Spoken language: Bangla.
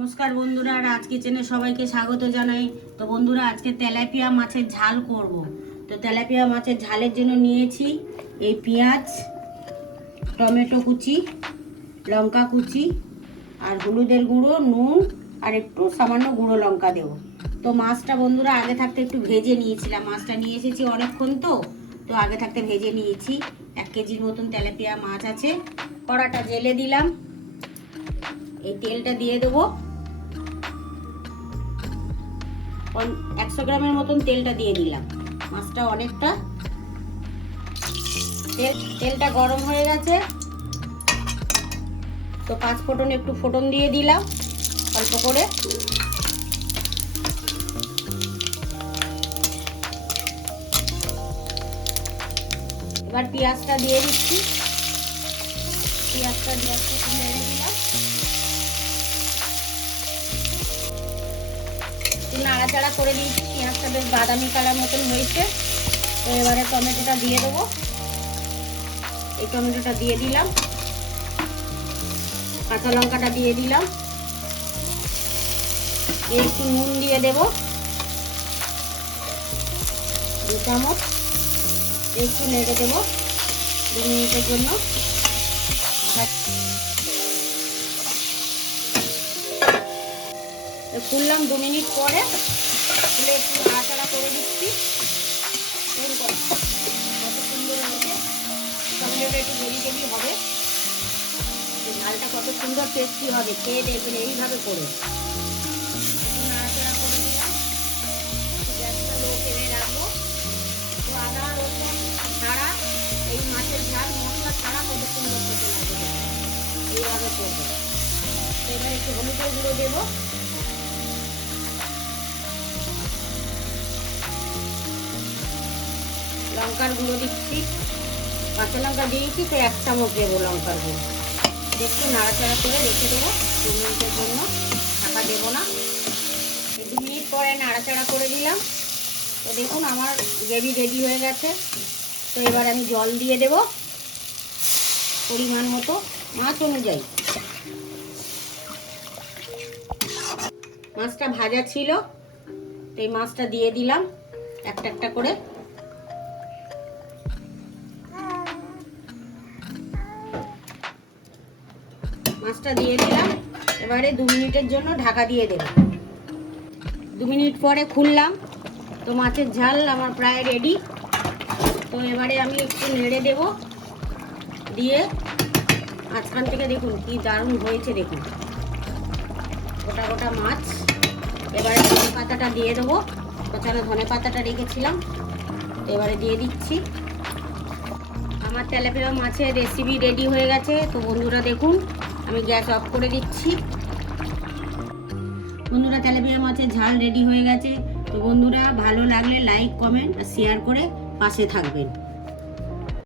নমস্কার বন্ধুরা রাজ কিচেনে সবাইকে স্বাগত জানাই। তো বন্ধুরা, আজকে তেলাপিয়া মাছের ঝাল করব। তো তেলাপিয়া মাছের ঝালের জন্য নিয়েছি এই পেঁয়াজ, টমেটো কুচি, লঙ্কা কুচি, আর হলুদের গুঁড়ো, নুন, আর একটু সামান্য গুঁড়ো লঙ্কা দেবো। তো মাছটা বন্ধুরা, আগে থাকতে একটু ভেজে নিয়েছিলাম। মাছটা নিয়ে এসেছি অনেকক্ষণ তো তো আগে থাকতে ভেজে নিয়েছি। এক কেজির মতন তেলাপিয়া মাছ আছে। কড়াটা জেলে দিলাম। এই তেলটা দিয়ে দেবো। একশো গ্রামের মতন তেলটা দিয়ে দিলাম। মাছটা অনেকটা তেল, তেলটা গরম হয়ে গেছে। তো পাঁচ ফোটন একটু ফোটন দিয়ে দিলাম, অল্প করে। এবার পেঁয়াজটা দিয়ে দিচ্ছি। পেঁয়াজটা দিয়ে নাড়াচাড়া করে দিয়েছি, পেঁয়াজটা বেশ বাদামি কালার মতন হয়েছে। তো এবারে টমেটোটা দিয়ে দেবো। এই টমেটোটা দিয়ে দিলাম। কাঁচা লঙ্কাটা দিয়ে দিলাম। একটু নুন দিয়ে দেব। দু চামচ। একটু নেড়ে দেবো দু মিনিটের জন্য। খুললাম দু মিনিট পরে। খুলে একটু নাড়াচাড়া করে দিচ্ছি। কত সুন্দর হয়েছে একটু গেরি গেরি হবে। তো ঝালটা কত সুন্দর টেস্টি হবে, খেয়ে দেখবেন, এইভাবে করে। নাড়াচাড়া করে গ্যাসটা রাখব। আদা ছাড়া, এই মাছের ঝাল, মশলা ছাড়া কত সুন্দর এইভাবে করব। এবার একটু হলুদের গুঁড়ো দেবো। লঙ্কার গুঁড়ো দিচ্ছি। কাঁচা লঙ্কা দিয়েছি তো এক চামচ দেবো লঙ্কার গুঁড়ো। একটু নাড়াচাড়া করে রেখে দেবো দু মিনিটের জন্য। ঢাকা দেবো না। দু মিনিট পরে নাড়াচাড়া করে দিলাম। তো দেখুন আমার গ্রেভি রেডি হয়ে গেছে। তো এবার আমি জল দিয়ে দেব পরিমাণ মতো মাছ অনুযায়ী। মাছটা ভাজা ছিল, তো এই মাছটা দিয়ে দিলাম একটা একটা করে। মাছটা দিয়ে দিলাম। এবারে দু মিনিটের জন্য ঢাকা দিয়ে দেব। দু মিনিট পরে খুললাম। তো মাছের ঝাল আমার প্রায় রেডি তো এবারে আমি একটু নেড়ে দেব। দিয়ে মাঝখান থেকে দেখুন কি দারুণ হয়েছে দেখুন। গোটা গোটা মাছ। এবারে ধনে পাতাটা দিয়ে দেবো। কোথানো ধনে পাতাটা রেখেছিলাম। এবারে দিয়ে দিচ্ছি। আমার তেলাপিয়া মাছের রেসিপি রেডি হয়ে গেছে। তো বন্ধুরা দেখুন আমি গ্যাস অফ করে দিচ্ছি। বন্ধুরা তেলাপিয়া মাছের ঝাল রেডি হয়ে গেছে। তো বন্ধুরা, ভালো লাগলে লাইক কমেন্ট আর শেয়ার করে পাশে থাকবেন।